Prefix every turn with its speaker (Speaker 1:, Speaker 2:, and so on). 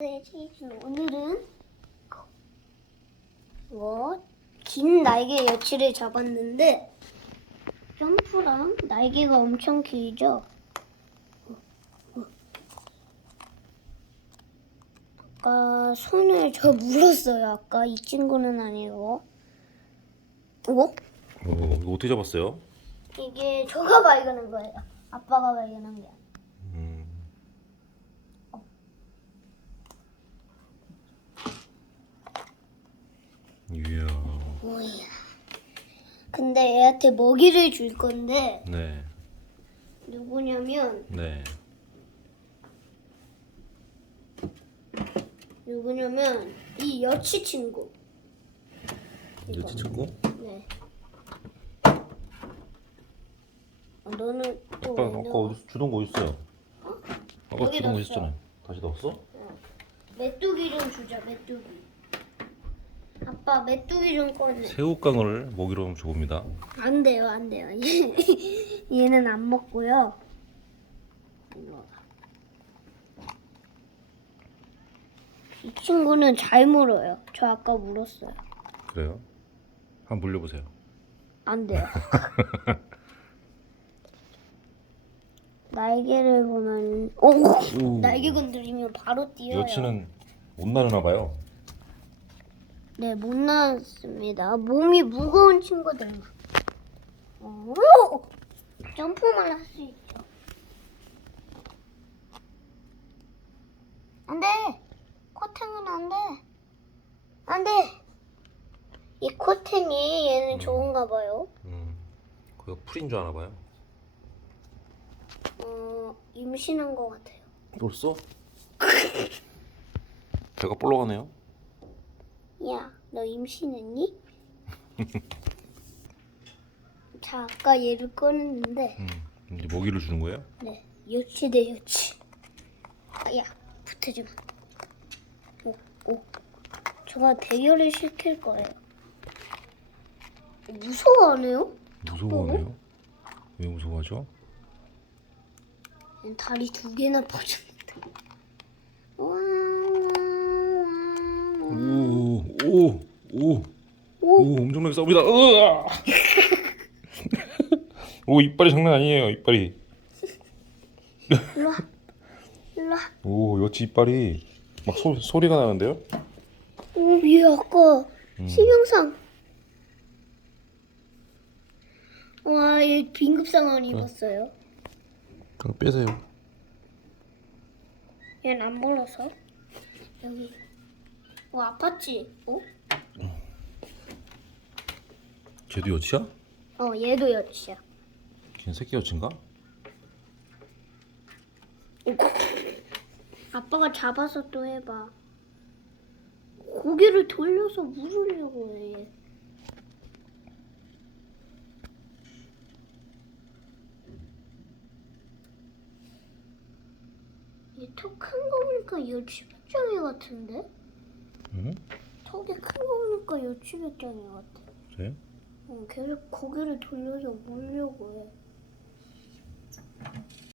Speaker 1: 네, 오늘은 뭐, 긴 날개 여치를 잡았는데 점프랑 날개가 엄청 길죠? 아까 손을 저 물었어요. 아까 이 친구는 아니고. 어?
Speaker 2: 오, 이거 어떻게 잡았어요?
Speaker 1: 이게 저가 발견한 거예요. 아빠가 발견한 게 아니에요.
Speaker 2: 음. 이야,
Speaker 1: 뭐야. 근데 얘한테 먹이를 줄 건데
Speaker 2: 네,
Speaker 1: 누구냐면
Speaker 2: 네.
Speaker 1: 누구냐면 이 여치 친구.
Speaker 2: 여치 친구?
Speaker 1: 네. 어, 너는 또
Speaker 2: 아까
Speaker 1: 왜
Speaker 2: 아까? 어디 주던 거 있어요? 아까
Speaker 1: 여기
Speaker 2: 주던 거
Speaker 1: 넣었어.
Speaker 2: 있었잖아요. 다시 넣었어?
Speaker 1: 메뚜기 좀 주자 메뚜기. 아빠 메뚜기 좀 꺼내.
Speaker 2: 새우깡을 먹이로 줘봅니다.
Speaker 1: 안 돼요 안 돼요. 얘는 안 먹고요. 이 친구는 잘 물어요. 저 아까 물었어요.
Speaker 2: 그래요? 한번 물려보세요.
Speaker 1: 안 돼요. 날개를 보면 오,
Speaker 2: 오.
Speaker 1: 날개 건드리면 바로 뛰어요.
Speaker 2: 여치는 못 나르나 봐요.
Speaker 1: 네, 못 나왔습니다. 몸이 무거운 친구들만. 오! 점프만 할 수 있죠. 안 돼! 코탱은 안 돼! 안 돼! 이 코탱이 얘는 좋은가 봐요.
Speaker 2: 음, 그거 풀인 줄 아나 봐요.
Speaker 1: 어, 임신한 것 같아요.
Speaker 2: 벌써? 배가 볼록하네요.
Speaker 1: 야, 너 임신했니? 자, 아까 얘를 꺼냈는데,
Speaker 2: 음, 이제 먹이를 주는 거예요?
Speaker 1: 네, 여치 대 여치. 아, 야, 붙어지 마. 오, 오. 저가 대결을 시킬 거예요. 무서워하네요?
Speaker 2: 무서워하네요. 왜 무서워하죠?
Speaker 1: 다리 두 개나 퍼졌는데. 와.
Speaker 2: 오, 오, 오,
Speaker 1: 오,
Speaker 2: 오, 엄청나게 싸웁니다. 으아! 오, 이빨이 장난 아니에요, 이빨이.
Speaker 1: 일로 와. 일로 와.
Speaker 2: 오, 여치 이빨이 막 소, 소리가 나는데요?
Speaker 1: 오, 얘 아까 신영상. 와, 얘 긴급상황 입었어요.
Speaker 2: 그거 빼세요.
Speaker 1: 얘는 안 물어서. 여기. 어, 아팠지? 어?
Speaker 2: 쟤도 여치야?
Speaker 1: 어, 얘도 여치야.
Speaker 2: 걔는 새끼 여치인가?
Speaker 1: 아빠가 잡아서 또 해봐. 고개를 돌려서 물으려고 해. 얘. 얘턱큰 거 보니까 여치백장이 같은데?
Speaker 2: 응?
Speaker 1: 턱이 큰거 보니까 여치백장이 같아.
Speaker 2: 그래?
Speaker 1: 어, 계속 고개를 돌려서 물려고 해.